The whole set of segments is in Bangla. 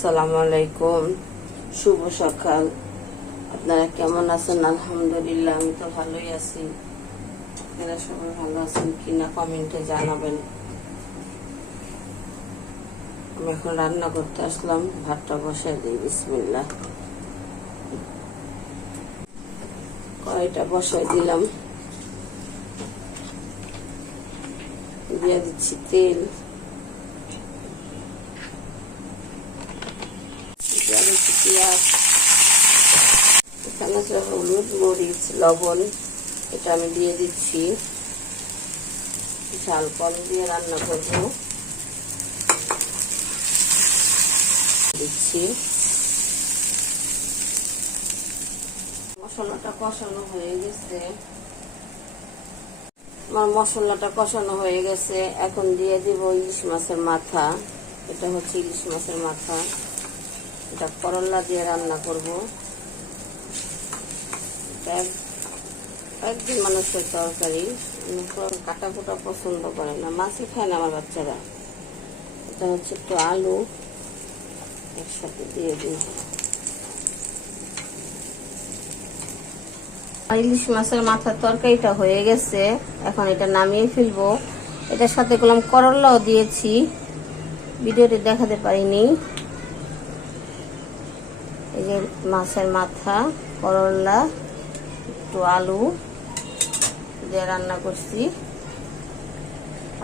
আসসালামু আলাইকুম, শুভ সকাল। আপনারা কেমন আছেন? আলহামদুলিল্লাহ, আমি তো ভালোই আছি। আপনারা সবাই ভালো আছেন কিনা কমেন্টে জানাবেন। আমি এখন রান্না করতে আসলাম, ভাতটা বসাই দিই। বিসমিল্লাহ। কড়াইটা বসাই দিলাম, দিয়ে দিচ্ছি তেল, পেঁয়াজ, এখানে আছে হলুদ, মরিচ, লবণ, এটা আমি দিয়ে দিচ্ছি। ঝাল কম দিয়ে রান্না করব। দিচ্ছি মশলাটা কষানো হয়ে গেছে। আমার মশলাটা কষানো হয়ে গেছে। এখন দিয়ে দিব ইলিশ মাছের মাথা। এটা হচ্ছে ইলিশ মাছের মাথা, এটা করলা দিয়ে রান্না করব। এটা একদিন মানুষের তরকারি, কাটা কুটা পছন্দ করে না, মাছই খায় না আমার বাচ্চারা। এটা হচ্ছে একটু আলু একসাথে দিয়ে দিই। ইলিশ মাছের মাথার তরকারিটা হয়ে গেছে, এখন এটা নামিয়ে ফেলবো। এটার সাথে করলাম করলাও দিয়েছি, ভিডিওটি দেখাতে পারিনি। এই যে মাছের মাথা, করলা, একটু আলু দিয়ে রান্না করছি।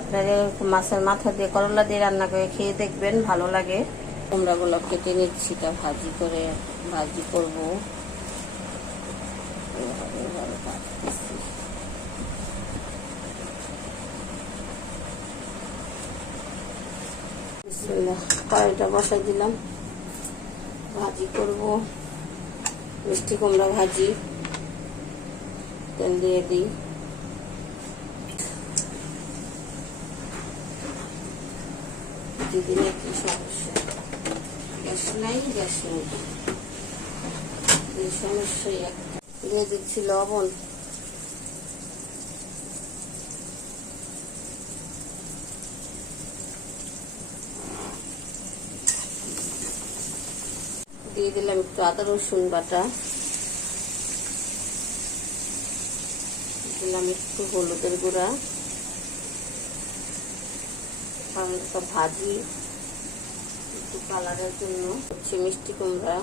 আপনারা মাছের মাথা দিয়ে করলা দিয়ে রান্না করে খেয়ে দেখবেন, ভালো লাগে। কুমড়াগুলো কেটে নিচ্ছি, তা ভাজি করবো। কড়াইটা বসাই দিলাম, ভাজি করব, মিষ্টি কুমড়া ভাজি। তেল দিয়ে দিই, দিদিনে কি সমস্যা, গ্যাস নাই, এই সমস্যাই একটা। দিয়ে দিচ্ছি লবণ, দিয়ে দিলাম একটু আদা রসুন বাটা, দিলাম একটু হলুদের গুঁড়া। হালকা ভাজি একটু কালারের জন্য। হচ্ছে মিষ্টি কুমড়া,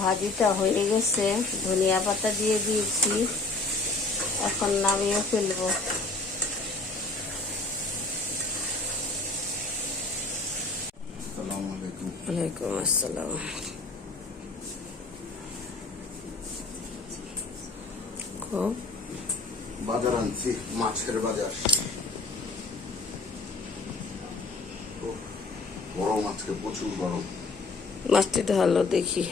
ভাজিটা হয়ে গেছে, ধনিয়া পাতা দিয়ে দিয়েছি। এখন নামিয়ে ফেলবো। ওয়ালাইকুম আসসালাম। বাজার আনছি, মাছের বাজার। গরম আজকে, প্রচুর গরম। মাছটি ঢালো দেখি,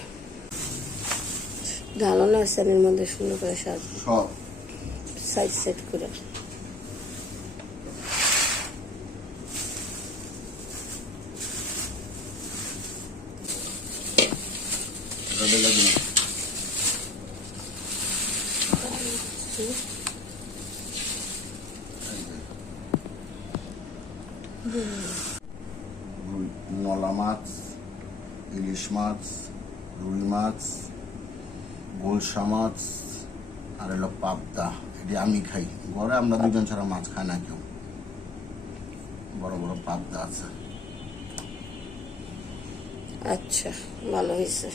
ঢালো না স্যানের মধ্যে সুন্দর করে সাজবো, সব সাইজ সেট করে। নলা মাছ, ইলিশ মাছ, রুই মাছ, গোলসা মাছ, আর এলো পাবদা। এটি আমি খাই, ঘরে আমরা দুজন ছাড়া মাছ খাই না কেউ। বড় বড় পাবদা আছে। আচ্ছা, ভালো হয়েছে।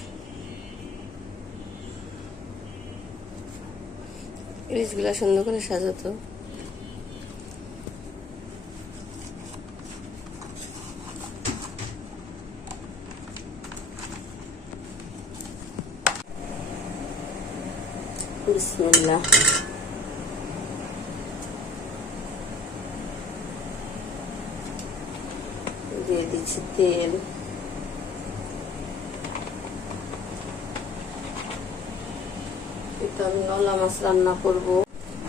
ইলিশগুলা সুন্দর করে সাজাতো। বিসমিল্লাহ। দিয়ে দিচ্ছি তেল, এটা আমি নলা মাছ রান্না করব।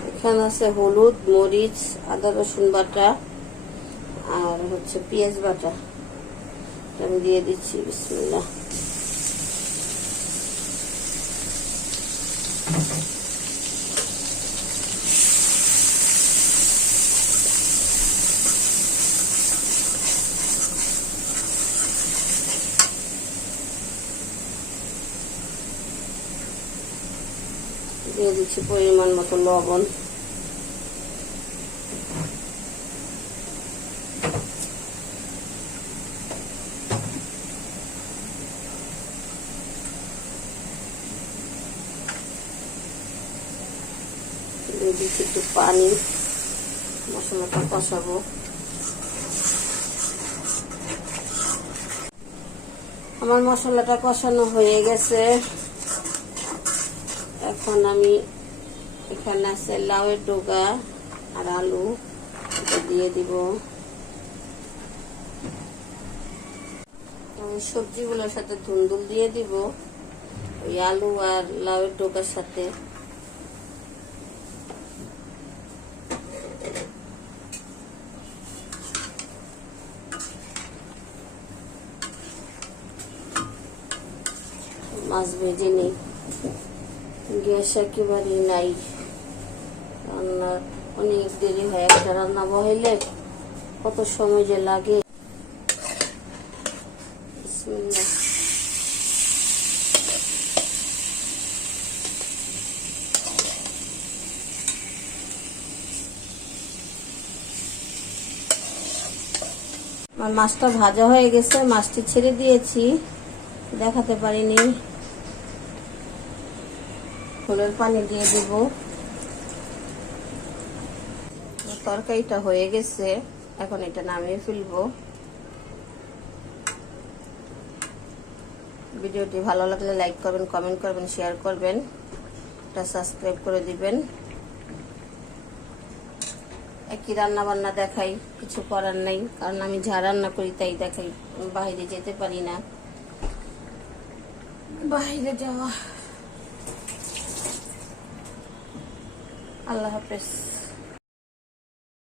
এখানে আছে হলুদ, মরিচ, আদা রসুন বাটা, আর হচ্ছে পেঁয়াজ বাটা, আমি দিয়ে দিচ্ছি। বিসমিল্লাহ। দিয়ে দিচ্ছি পরিমাণ মতো লবণ। দিয়ে দিচ্ছি একটু পানি, মশলাটা কষাবো। আমার মশলাটা কষানো হয়ে গেছে। এখন আমি এখানে আছে লাউয়ের ডগা আর আলু, এটা দিয়ে দিব। আমি সবজিগুলোর সাথে ধুন্দুল দিয়ে দিব, ওই আলু আর লাউয়ের ডগার সাথে। মাছ ভেজে নিই, গ্যাস একেবারেই নাই, রান্নার অনেক দেরি হয়। একটা রান্না বহাইলে কত সময় যে লাগে। বিসমিল্লাহ। আমার মাছটা ভাজা হয়ে গেছে, মাছটি ছেড়ে দিয়েছি, দেখাতে পারিনি। ফুলের পানি দিয়ে দিব। তরকারিটা হয়ে গেছে, এখন এটা নামিয়ে ফেলবো। ভিডিওটি ভালো লাগলে লাইক করবেন, কমেন্ট করবেন, শেয়ার করবেন, এটা সাবস্ক্রাইব করে দিবেন। একই রান্না বান্না দেখাই, কিছু করার নাই, কারণ আমি যা রান্না করি তাই দেখাই। বাইরে যেতে পারি না, বাইরে যাওয়া। আল্লাহ হাফেজ।